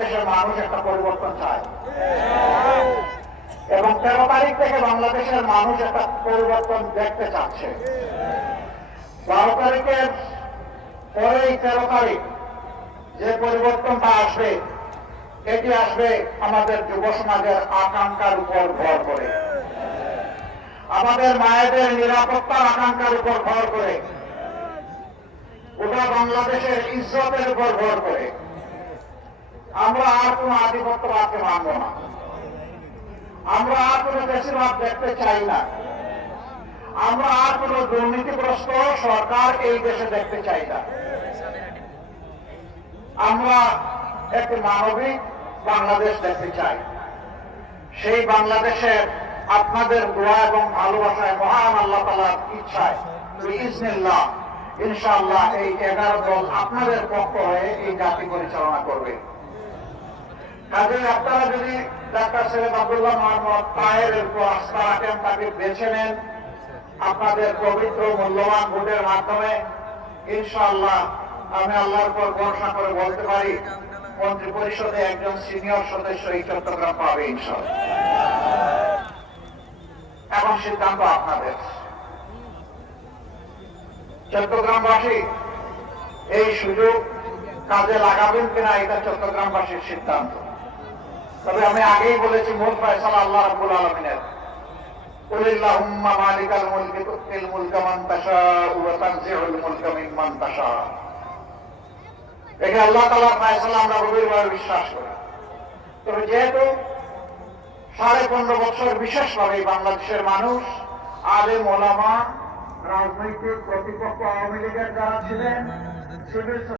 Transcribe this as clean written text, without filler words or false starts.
দেশের মানুষ একটা পরিবর্তন চায় এবং 13 তারিখ থেকে বাংলাদেশের মানুষ একটা পরিবর্তন দেখতে চাচ্ছে। 12 তারিখের পরেই 13 তারিখ যে পরিবর্তনটা আসবে, এটি আসবে আমাদের যুব সমাজের আকাঙ্ক্ষার উপর ভর করে, আমাদের মায়েদের নিরাপত্তার আকাঙ্ক্ষার উপর ভর করে, গোটা বাংলাদেশের ইজ্জতের উপর ভর করে। আমরা আর কোন আধিপত্যবাদকে মানব না, আমরা আর কোন বেশিরভাগ দেখতে চাই না, আমরা আর কোন দুর্নীতিগ্রস্ত সরকার এই দেশে দেখতে চাই না। আমরা একটি মানবিক বাংলাদেশ দেখতে চাই। সেই বাংলাদেশের আপনাদের দোয়া এবং ভালোবাসায়, মহান আল্লাহ তাআলার ইচ্ছায় বিইজনিল্লাহ ইনশাআল্লাহ এই 11 দল আপনাদের পক্ষ হয়ে এই জাতি পরিচালনা করবে। কাজেই আপনারা যদি ডাক্তার সৈয়দ আব্দুল্লাহ মোহাম্মদ তাহেরের উপর আস্থা রাখেন, তাকে বেছে নেন আপনাদের পবিত্র মূল্যবান ভোটের মাধ্যমে, ইনশাআল্লাহ আমি আল্লাহর উপর ভরসা করে বলতে পারি মন্ত্রী পরিষদে একজন সিনিয়র সদস্য এই চট্টগ্রাম পাবে ইনশাআল্লাহ। এখন সিদ্ধান্ত আপনাদের। চট্টগ্রামবাসী এই সুযোগ কাজে লাগাবেন কিনা এটা চট্টগ্রামবাসীর সিদ্ধান্ত। তবে আমি আগেই বলেছি, মূল ফয়সালা আল্লাহ রাব্বুল আলামিনের। কুলিল্লাহুম্মা মালিকাল মুলকি তুতিল মুলকা মান তাশাউ ওয়া তানজিউল মুলকা মিম্মান তাশা। এটা আল্লাহ তাআলার ফয়সালা, আমরা গভীরভাবে বিশ্বাস করি। তবে যেহেতু 15.5 বছর বিশেষভাবে বাংলাদেশের মানুষ, আলেম ওলামা, রাজনৈতিক প্রতিপক্ষ আওয়ামী লীগের যারা ছিলেন, সিভিল